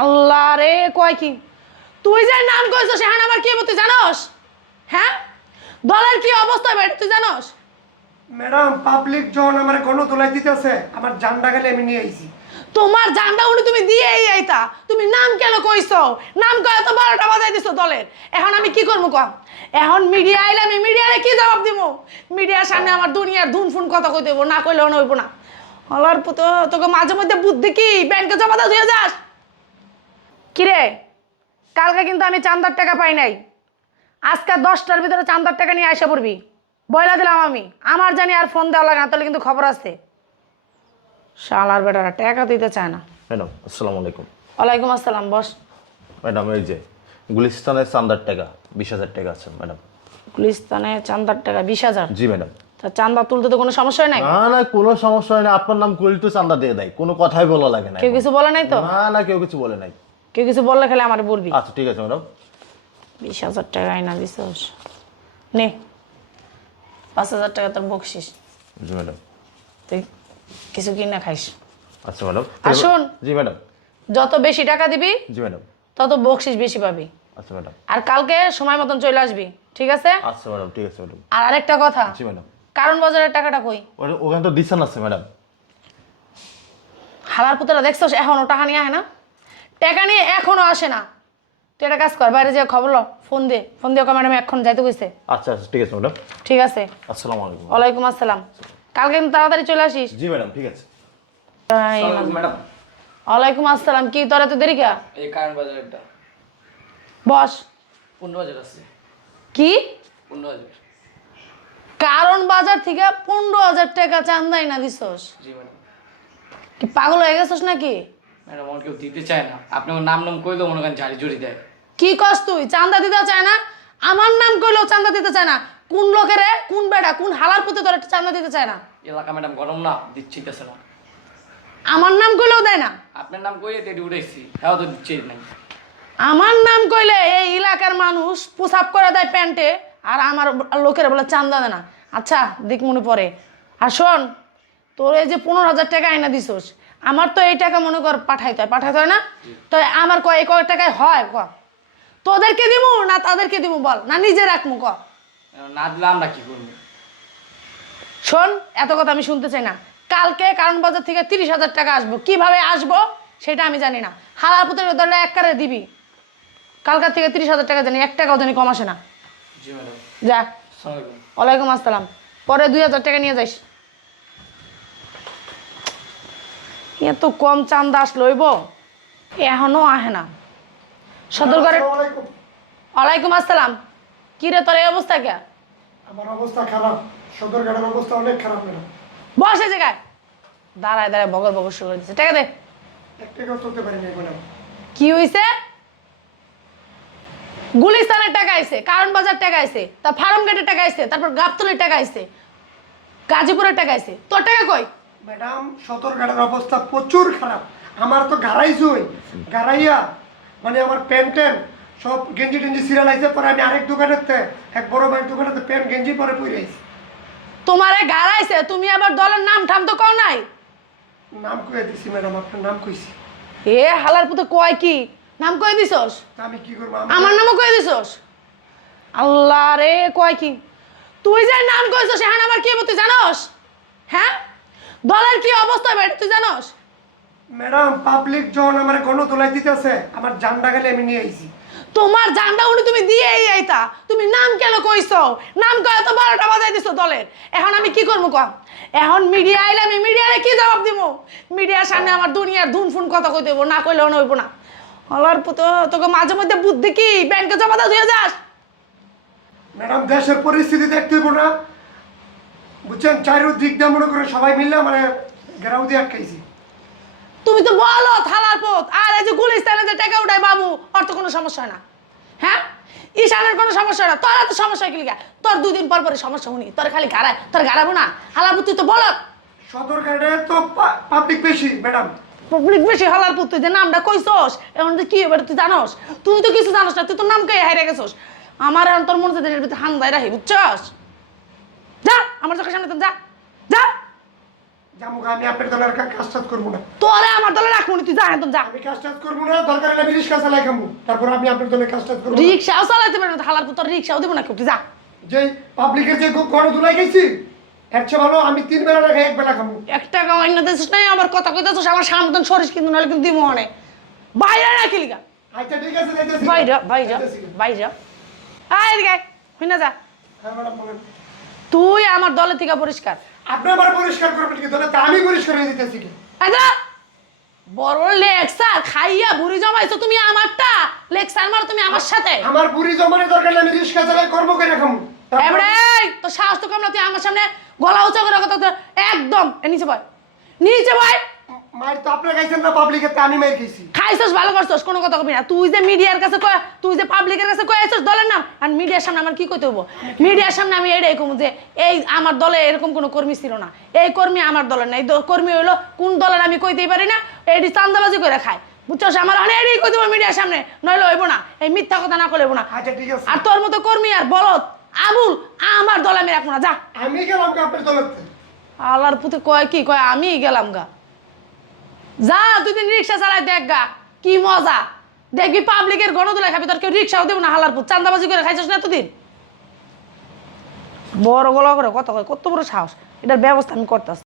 আল্লাহ রে কয় কি তুই যে নাম কইছস সেখানে আমার কি তুই জানোস? হ্যাঁ, দলের কি অবস্থা বেটা তুই জানোস? ম্যাডাম পাবলিক জন আমার গণতোলাই দিতেছে, আমার জানডা গেলে আমি নিয়ে আইছি। তোমার জানটা উনি তুমি দিয়েই আইতা, তুমি নাম কেন কইছো? নাম কয়ে তো 12টা বাজাই দিছো দলের। এখন আমি কি করবো কম? এখন মিডিয়া আইলে আমি মিডিয়ারে কি জবাব দিব? মিডিয়ার সামনে আমার দুনিয়ার ধুন ফোন কথা কই দেবো, না কইলেও নইব না। হলার পুতো তোকে মাঝে মধ্যে বুদ্ধি কি ব্যাংকে জমা দাও দিয়ে যাস? কিরে, কালকে কিন্তু আমি চান্দার টাকা পাই নাই। আজকে 10টার ভিতরে চান্দার টাকা নিয়ে আসা পড়বি, বইলা দিলাম আমি। আমার জানি আর ফোন দেওয়া লাগে না, তাহলে কিন্তু খবর আছে। শালার বেটারা টাকা দিতে চায় না। ম্যাডাম আসসালামু আলাইকুম। ওয়ালাইকুম আসসালাম। বস। ম্যাডাম এই যে গুলিস্তানের চান্দার টাকা 20,000 টাকা আছে ম্যাডাম। গুলিস্তানে চান্দার টাকা 20,000? জি ম্যাডম। তা চান্দা তুলতে তো কোনো সমস্যা নাই? না না, কোনো সমস্যা হয় না, আপনার নাম করলে তো চান্দা দিয়ে দেয়, কোনো কথাই বলা লাগে না। কেউ কিছু বলে নাই তো? না না, কেউ কিছু বলে নাই। কেউ কিছু বললে খেলে আমার বলবি। আচ্ছা ঠিক আছে ম্যাডাম। 20,000 টাকা আইনা দিছস, নে 5,000 টাকা তোর বকশিস। জি ম্যাডাম। তুই কিছু কিনা খাইস। আচ্ছা ম্যাডাম। আর শোন, জি ম্যাডাম। যত বেশি টাকা দিবি জি ম্যাডাম। তত বকশিস বেশি পাবি। আচ্ছা ম্যাডাম। আর কালকে সময় মতন চলে আসবি, ঠিক আছে? আচ্ছা ম্যাডাম, ঠিক আছে ম্যাডাম। আর আরেকটা কথা, জি ম্যাডাম। কারণ বাজারের টাকাটা কই? ওখানে তো দিচ্ছেন আছে ম্যাডাম। হালার পুতরা দেখছস এখনো টাকা নিয়ে আহে না, টাকা নিয়ে এখনো আসে না। তুই একটা কাজ কর, বাইরে যে খবর ল, ফোন দিয়ে ম্যাডাম এখন যাইতে কইছে। আচ্ছা আচ্ছা ঠিক আছে ম্যাডাম। ঠিক আছে। আসসালামু আলাইকুম। ওয়ালাইকুম আসসালাম। কালকে কিন্তু তাড়াতাড়ি চলে আসিস। জি ম্যাডাম, ঠিক আছে। ম্যাডাম ওয়ালাইকুম আসসালাম। কি তোরা তো দেরি কা? এই কারণ বাজার একটা বস। 15,000 আছে। কি 15,000? কারণ বাজার থেকে 15,000 টাকা চান্দাই না দিছস? জি ম্যাডাম। কি পাগল হয়ে গেছস নাকি? ম্যাডাম আমার কেউ দিতে চায় না, আপনি আমার নাম কইলেও মনে করেন ঝাড়ি ঝুড়ি দেয়। কি কস তুই? চান্দা দিতে চায় না? আমার নাম কইলেও চান্দা দিতে চায় না? কোন লোকেরে, কোন বেড়া, কোন হালার পুতে তোর একটা চান্দা দিতে চায় না? এলাকা ম্যাডাম গরম না, দিচ্ছিতেছে না। আমার নাম কইলেও দেয় না? আপনার নাম কইলে তেটি উঠেছি, হ্যাঁ তো দিচ্ছে নাই। আমার নাম কইলে এই এলাকার মানুষ পোশাক করে দেয় প্যান্টে, আর আমার লোকেরা বলে চান্দা দেয় না। আচ্ছা দেখ মনে পড়ে। আর শোন, তোর এই যে 15,000 টাকা আইনা দিছস, আমার তো এই টাকা মনে কর পাঠাইতে হয় না? তো আমার এই কয় টাকায় হয় ক? তোদেরকে দিমু না তাদেরকে দিমু বল, না নিজে রাখমু ক? না দিলে আমরা কি করবো? শোন, এত কথা আমি শুনতে চাই না। কালকে কারণ বাজার থেকে 30,000 টাকা আসবো, কিভাবে আসবো সেটা আমি জানি না। হালার পুতের দরটা এক কারে দিবি। কালকার থেকে 30,000 টাকা জানি, 1 টাকাও জানি কম আসে না। জি ম্যাডাম। যা। আসসালামু আলাইকুম। ওয়ালাইকুম আসসালাম। পরে 2,000 টাকা নিয়ে যাইস। এত কম চান্দা আসলো হইব? এখনো আহে না সদরঘরে। আসসালামু আলাইকুম। ওয়ালাইকুম আসসালাম। কি রে তোর এই অবস্থা কে? আমার অবস্থা খারাপ, সদরঘাটের অবস্থা অনেক খারাপ ম্যাডাম। বসে জায়গায় দাঁড়ায় দাঁড়ায় বগর বগর শুরু করে দিচ্ছে। টাকা দে। 1 টাকাও তুলতে পারি নাই ম্যাডাম। কি হইছে? গুলিস্তানের টাকা আইছে, কারণ বাজার টাকা আইছে, তা ফার্ম গেটের টাকা আইছে, তারপর গাবতলির টাকা আইছে, গাজীপুরের টাকা আইছে। তোর টাকা কই? ম্যাডাম সদরঘাটের অবস্থা প্রচুর খারাপ। আমার তো গাড়াইয়া মানে আমার প্যান্ট সব গেঞ্জি টেঞ্জি সিরিয়াল আইছে। পরে আমি আরেক দোকানেতে, এক বড় ভাইয়ের দোকানেতে প্যান্ট গেঞ্জি পরে পরে আইছি। তোমারে গাড়াইছে, তুমি আবার দলের নাম ঠাম তো কও নাই? নাম কয়ে দিছি ম্যাডাম, আপনার নাম কইছি। এ হালার পুতে কয় কি নাম কয়ে দিছস? তা আমি কি করবো? আমার নামও কয়ে দিছস? আল্লাহ রে কয় কি তুই যে নাম কইছস সেখানে আমার কি তুই জানোস? হ্যাঁ, দলের কি অবস্থা বেটা তুই জানোস? ম্যাডাম পাবলিক জন আমার গণতোলাই দিতেছে, আমার জানডা গেলে আমি নিয়ে আইছি। তোমার জানটা উনি তুমি দিয়েই আইতা, তুমি নাম কেন কইছো? নাম কয়ে তো 12টা বাজাই দিছো দলের। এখন আমি কি করবো কম? এখন মিডিয়া আইলে আমি মিডিয়ারে কি জবাব দিব? মিডিয়ার সামনে আমার দুনিয়ার ধুন ফোন কথা কই দেবো, না কইলেও নইব না। হলার পুতো তোকে মাঝে মধ্যে বুদ্ধি কি ব্যাংকে জমা দাও দিয়ে যাস? ম্যাডাম দেশের পরিস্থিতি দেখতে হইব না, বুঝছেন? চারিদিক দিয়ে মনে করে সবাই মিললে মানে ঘেরাও দিয়ে আটকাইছি। তুমি তো বলো থালার পথ, আর এই যে গুলিস্তানে যে টাকা উঠায় বাবু, ওর তো কোনো সমস্যা হয় না। হ্যাঁ, ঈশানের কোনো সমস্যা হয় না, তোর তো সমস্যা কি লিগা? তোর 2 দিন পর পরে সমস্যা শুনি, তোর খালি গাড়ায়, তোর গাড়াবো না? হালার পুত তুই তো বল। সদরঘাটে তো পাবলিক বেশি ম্যাডাম। পাবলিক বেশি হালার পুত, তুই যে নামটা কইছস এখন যে কি হবে তুই জানোস? তুই তো কিছু জানোস না, তুই তো নাম কে হারিয়ে গেছস। আমার এখন তোর মনে হচ্ছে ভিতরে হান যায় রাখি, বুঝছস? যা আমার চোখের সামনে, যা যা। জামুক আমি আপনার দলের কাজ টাজ করবো না। তোরে আমার দলে রাখবো না, তুই যা একদম যা। আমি কাজ টাজ করবো না, দরকার হলে আমি রিক্সা চালাই খামু, তারপর আমি আপনার দলের কাজ টাজ করবো না। রিক্সাও চালাইতে পারবি না, হালার পুত্র রিক্সাও দেবো না কেউ, তুই যা। যে পাবলিকের যে গড় ধুলাই গেছি এর চেয়ে ভালো আমি 3 বেলা না খাই 1 বেলা খামু। একটা অন্য দেশ নাই আমার কথা কইতেছিস, আমার সামনে সরিস কিন্তু নাহলে কিন্তু দিমো অনেক বাইরে রাখি লিগা। আচ্ছা ঠিক আছে যাইতেছি। বাইরে বাইরে যাইতেছি। বাইরে আয় এদিকে হই না যা। হ্যাঁ ম্যাডাম বলেন। তুই আমার দলে থেকে পরিষ্কার। আপনি আমার পরিষ্কার করবেন কি দলে, তা আমি পরিষ্কার হয়ে দিতেছি কি? আচ্ছা বড় লেকচার খাইয়া বুড়ি জমাইছো তুমি আমারটা লেকচার মার তুমি আমার সাথে। আমার বুড়ি জমানের দরকার নেই, আমি রিক্সা চালাই কর্ম করে খামু। এবারে তো সাহস তো কম না, তুই আমার সামনে গলা উঁচা করে কথা একদম নিচে বয়, নিচে বয়। মার তো আপনি খাইছেন না পাবলিকের, তা আমি মার খাইছি। খাইছস ভালো করছস, কোনো কথা কবি না। তুই যে মিডিয়ার কাছে কয়, তুই যে পাবলিকের কাছে কয় আইছস দলের নাম, আর মিডিয়ার সামনে আমার কি কইতে হবো? মিডিয়ার সামনে আমি এটাই কমু যে এই আমার দলে এরকম কোনো কর্মী ছিল না, এই কর্মী আমার দলের না, এই কর্মী হইলো কোন দলের আমি কইতেই পারি না, এটি চান্দাবাজি করে খায়, বুঝছস? আমার অনেক এটাই কই দেবো মিডিয়ার সামনে, নইলে হইব না, এই মিথ্যা কথা না করলে হইব না। আচ্ছা ঠিক আছে। আর তোর মতো কর্মী আর বলদ আবুল আমার দলে আমি রাখবো না, যা। আমি গেলাম কি আপনার দলের? আল্লাহর পুতে কয় কি কয়, আমি গেলাম গা, যা দুই দিন রিক্সা চালাই দেখ গা, কি মজা দেখবি, পাবলিকের গণদোলা খাবি, তোর কেউ রিক্সাও দেবো না, হালার পুত চান্দাবাজি করে খাইছিস না এতদিন। বড় গলা করে কথা কয়, কত বড় সাহস, এটার ব্যবস্থা আমি করতেছি।